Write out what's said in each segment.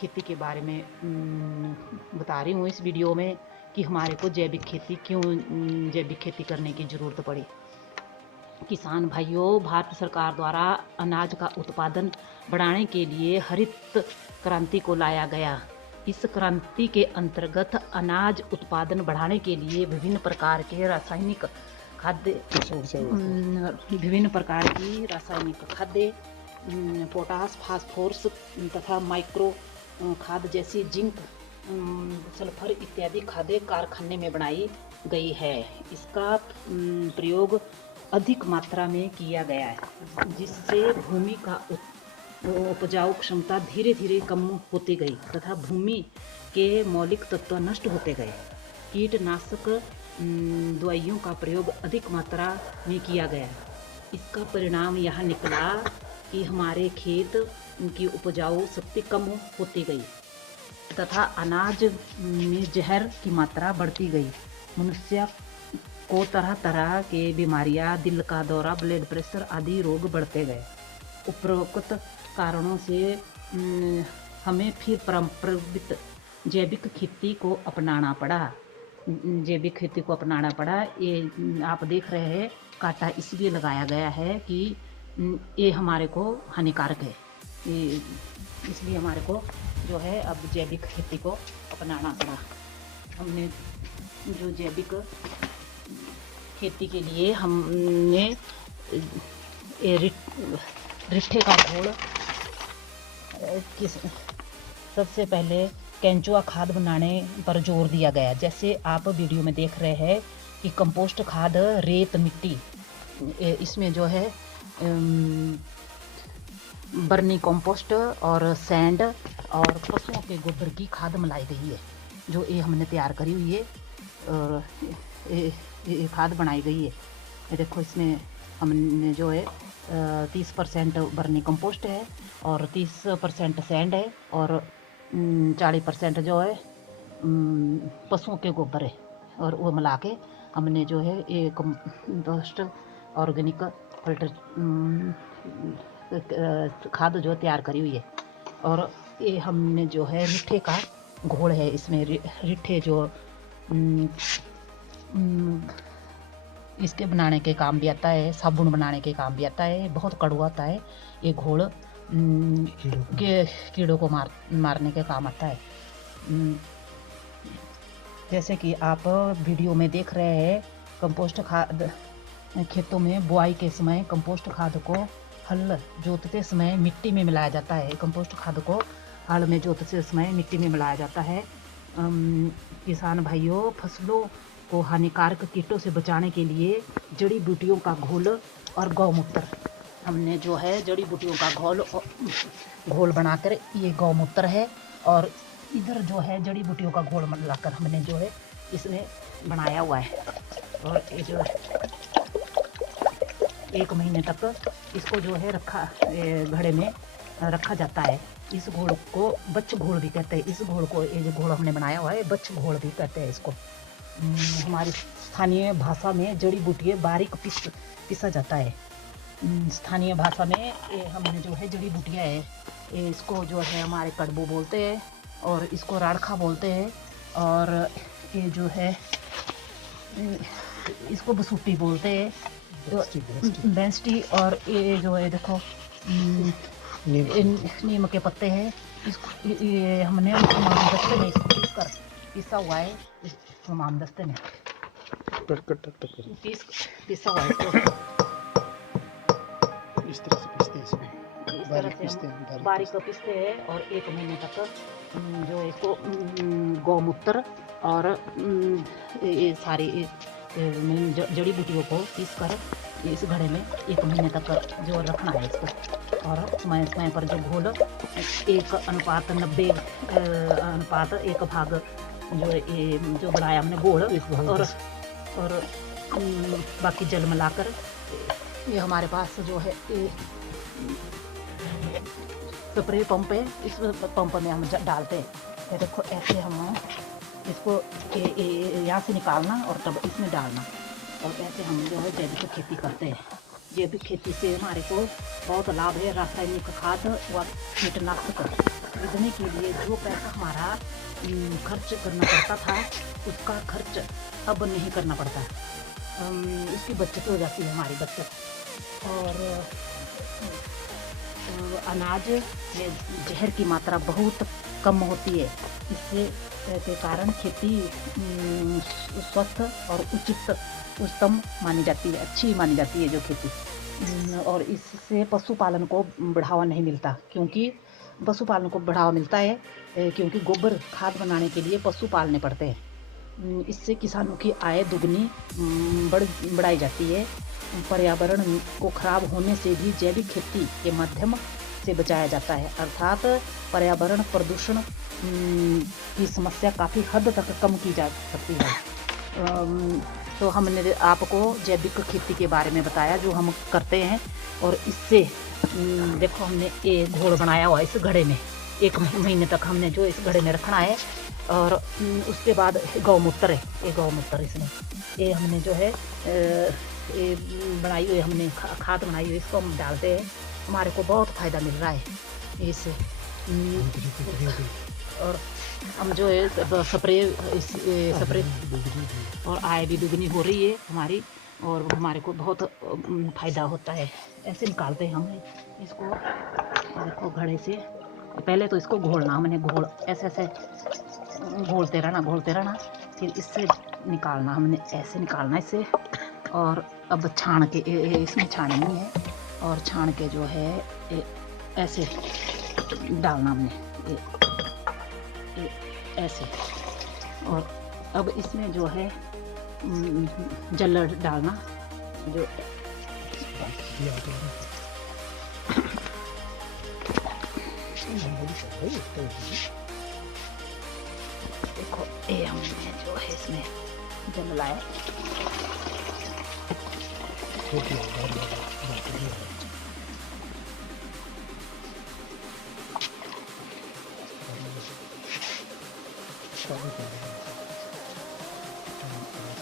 खेती के बारे में बता रही हूँ इस वीडियो में कि हमारे को जैविक खेती क्यों जैविक खेती करने की ज़रूरत पड़ी। किसान भाइयों, भारत सरकार द्वारा अनाज का उत्पादन बढ़ाने के लिए हरित क्रांति को लाया गया। इस क्रांति के अंतर्गत अनाज उत्पादन बढ़ाने के लिए विभिन्न प्रकार की रासायनिक खाद्य पोटास, फास्फोरस तथा माइक्रो खाद जैसी जिंक, सल्फर इत्यादि खाद्य कारखाने में बनाई गई है। इसका प्रयोग अधिक मात्रा में किया गया है, जिससे भूमि का उपजाऊ क्षमता धीरे धीरे कम होती गई तथा भूमि के मौलिक तत्व नष्ट होते गए। कीटनाशक दवाइयों का प्रयोग अधिक मात्रा में किया गया। इसका परिणाम यह निकला कि हमारे खेत की उपजाऊ शक्ति कम होती गई तथा अनाज में जहर की मात्रा बढ़ती गई। मनुष्य को तरह तरह के बीमारियां, दिल का दौरा, ब्लड प्रेशर आदि रोग बढ़ते गए। उपरोक्त कारणों से हमें फिर परंपरागत जैविक खेती को अपनाना पड़ा। ये आप देख रहे हैं, कांटा इसलिए लगाया गया है कि ये हमारे को हानिकारक है, इसलिए हमारे को जो है अब जैविक खेती को अपनाना पड़ा। हमने जो जैविक खेती के लिए हमने रिट्ठे का घोल सबसे पहले केंचुआ खाद बनाने पर जोर दिया गया। जैसे आप वीडियो में देख रहे हैं कि कंपोस्ट खाद, रेत, मिट्टी, इसमें जो है बर्नी कंपोस्ट और सैंड और पशुओं के गोबर की खाद मिलाई गई है, जो ये हमने तैयार करी हुई है और ये खाद बनाई गई है। ये देखो, इसमें हमने जो है 30% बर्नी कंपोस्ट है और 30% सैंड है और 40% जो है पशुओं के गोबर है, और वो मिला के हमने जो है ये कंपोस्ट ऑर्गेनिक फिल्टर खाद जो तैयार करी हुई है। और ये हमने जो है रिट्ठे का घोल है, इसमें रिट्ठे जो इसके बनाने के काम भी आता है, साबुन बनाने के काम भी आता है। बहुत कड़वा आता है ये घोल, कीड़ों को मारने के काम आता है। जैसे कि आप वीडियो में देख रहे हैं, कंपोस्ट खाद खेतों में बुआई के समय कंपोस्ट खाद को हल जोतते समय मिट्टी में मिलाया जाता है। कंपोस्ट खाद को हल में जोतते समय मिट्टी में मिलाया जाता है। किसान भाइयों, फसलों को हानिकारक कीटों से बचाने के लिए जड़ी बूटियों का घोल और गौमूत्र, हमने जो है जड़ी बूटियों का घोल बनाकर, ये गौमूत्र है और इधर जो है जड़ी बूटियों का घोल मिलाकर हमने जो है इसमें बनाया हुआ है। और ये जो 1 महीने तक इसको जो है घड़े में रखा जाता है। इस घोल को बच्च घोल भी कहते हैं। इस घोल को, ये जो घोल हमने बनाया हुआ है, बच्च घोल भी कहते हैं इसको। हमारी स्थानीय भाषा में जड़ी बूटी बारीक पिसा जाता है। स्थानीय भाषा में ये हमने जो है जड़ी बूटियाँ है, इसको जो है हमारे कड़बू बोलते हैं और इसको राड़खा बोलते हैं, और ये जो है इसको बसूटी बोलते हैं, बेंसटी। और ये जो है देखो नीम के पत्ते हैं। इसको ये हमने हमामदस्ते में इसको पिसा हुआ है। हमामदस्ते में पिसा हुआ है इसको। इस तरह से पिसते हैं, इसमें बारीक पिसते हैं। और 1 महीने तक जो इसको गौमूत्र और ये सारी जड़ी बूटियों को पीसकर इस घड़े में 1 महीने तक जो रखना है इसको। और समय समय पर जो घोल 1:90 जो ये जो बनाया हमने घोल और बाकी जल मिलाकर, ये हमारे पास जो है स्प्रे पंप है। इस पंप में हम डालते हैं। ये देखो, ऐसे हम इसको यहाँ से निकालना और तब इसमें डालना, और ऐसे हम जो है जैविक खेती करते हैं। जैविक खेती से हमारे को बहुत लाभ है। रासायनिक खाद व कीटनाशक खरीदने के लिए जो पैसा हमारा खर्च करना पड़ता था, उसका खर्च अब नहीं करना पड़ता। इसकी बचत हो जाती है, हमारी बचत। और अनाज में जहर की मात्रा बहुत कम होती है। इससे के कारण खेती स्वस्थ और उच्चतम मानी जाती है, अच्छी मानी जाती है जो खेती। और इससे पशुपालन को बढ़ावा नहीं मिलता, क्योंकि पशुपालन को बढ़ावा मिलता है क्योंकि गोबर खाद बनाने के लिए पशु पालने पड़ते हैं। इससे किसानों की आय दुगनी बढ़ाई जाती है। पर्यावरण को खराब होने से भी जैविक खेती के माध्यम से बचाया जाता है, अर्थात पर्यावरण प्रदूषण की समस्या काफ़ी हद तक कम की जा सकती है। तो हमने आपको जैविक खेती के बारे में बताया जो हम करते हैं। और इससे देखो हमने ये घोल बनाया हुआ इस घड़े में, 1 महीने तक हमने जो इस घड़े में रखना है। और उसके बाद गौमूत्र है, ये गौमूत्र इसमें ये हमने जो है ये बनाई हुई, हमने खाद बनाई हुई, इसको हम डालते हैं। हमारे को बहुत फ़ायदा मिल रहा है इससे। और हम जो है स्प्रे और आय भी दुगनी हो रही है हमारी, और हमारे को बहुत फ़ायदा होता है। ऐसे निकालते हैं हम इसको, देखो घड़े से। पहले तो इसको घोलना, हमने ऐसे ऐसे घोलते रहना, फिर इससे निकालना, हमने ऐसे निकालना इससे। और अब छान के इसमें छाननी है, और छान के जो है ऐसे डालना हमने ये ऐसे। और अब इसमें जो है जल्लड़ डालना, जो देखो ये हमने जो है इसमें जल लाया।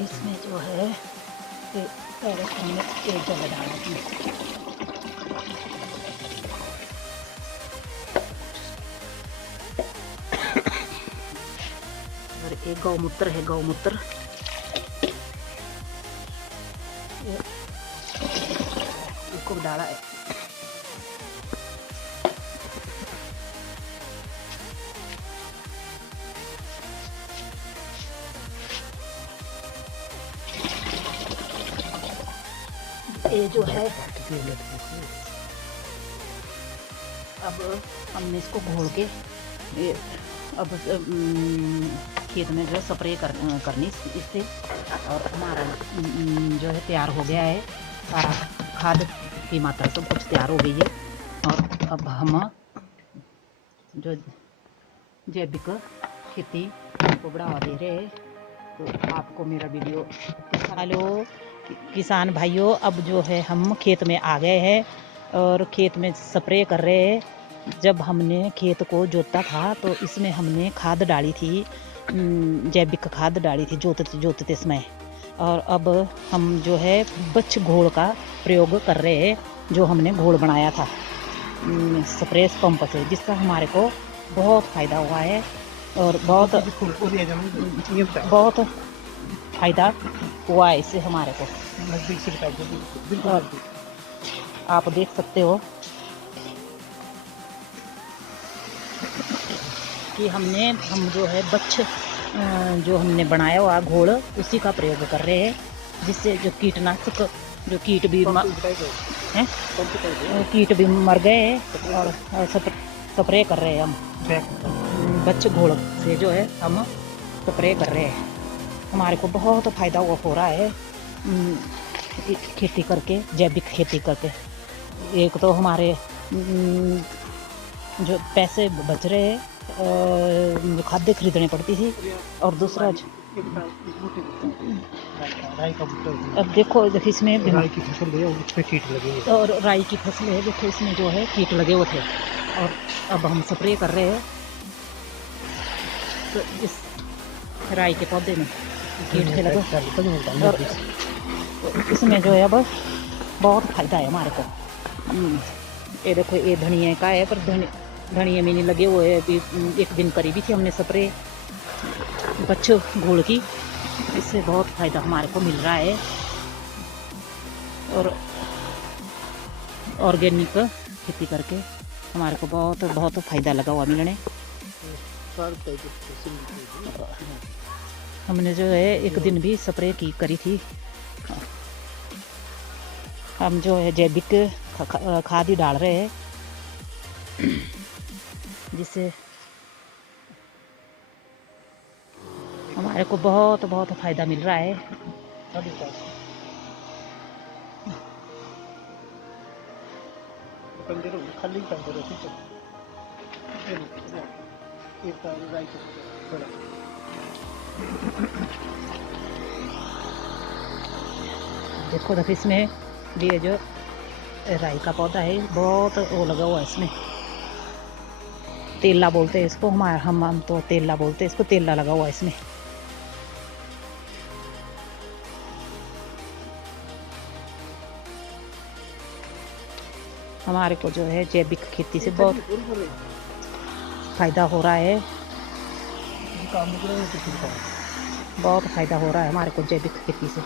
इसमें जो है पहले हमने एक जल डाला इसमें, और एक गौमूत्र है, गौमूत्र इसको डाला है। ये जो है अब हमने इसको घोल के ये अब खेत में जो है स्प्रे करनी इससे। और हमारा जो है तैयार हो गया है, सारा खाद की मात्रा सब कुछ तैयार हो गई है। और अब हम जो जैविक खेती को बढ़ावा दे रहे हैं। तो आपको मेरा वीडियो, हेलो किसान भाइयों, अब जो है हम खेत में आ गए हैं और खेत में स्प्रे कर रहे हैं। जब हमने खेत को जोता था तो इसमें हमने खाद डाली थी, जैविक खाद डाली थी जोतते समय। और अब हम जो है बच घोल का प्रयोग कर रहे हैं, जो हमने घोल बनाया था स्प्रे पंप से, जिसका हमारे को बहुत फ़ायदा हुआ है। और बहुत फ़ायदा हुआ है इससे हमारे को। आप देख सकते हो कि हम जो है जो हमने बनाया हुआ घोल उसी का प्रयोग कर रहे हैं, जिससे जो कीटनाशक जो कीट भी मर गए और स्प्रे कर रहे हैं हम बच घोल से जो है हम स्प्रे कर रहे हैं। हमारे को बहुत फ़ायदा हो रहा है खेती करके, जैविक खेती करके। एक तो हमारे जो पैसे बच रहे हैं, जो खाद्य खरीदने पड़ती थी, और दूसरा अब देखो इसमें राई की फसल है, उसमें कीट लगे हैं, और राई की फसल है, देखो इसमें जो है कीट लगे हुए थे। और अब हम स्प्रे कर रहे हैं तो इस राई के पौधे में कीट से लगे, और इसमें जो है अब बहुत फ़ायदा है हमारे को। ये देखो ये धनिया का है, पर धनिया में नहीं लगे हुए अभी। एक दिन करी भी थी हमने स्प्रे बच्चों घोल की। इससे बहुत फ़ायदा हमारे को मिल रहा है और ऑर्गेनिक खेती करके हमारे को बहुत बहुत फ़ायदा लगा हुआ मिलने। हमने जो है एक दिन भी स्प्रे करी थी। हम जो है जैविक खाद ही डाल रहे हैं जिससे हमारे को बहुत बहुत फ़ायदा मिल रहा है। देखो इसमें ये जो राई का पौधा है बहुत वो लगा हुआ है इसमें। तेला बोलते हैं इसको, हम तो तेला बोलते हैं इसको। तेला लगा हुआ है इसमें। हमारे को जो है जैविक खेती से बहुत फ़ायदा हो रहा है। बहुत फ़ायदा हो रहा है हमारे को जैविक खेती से।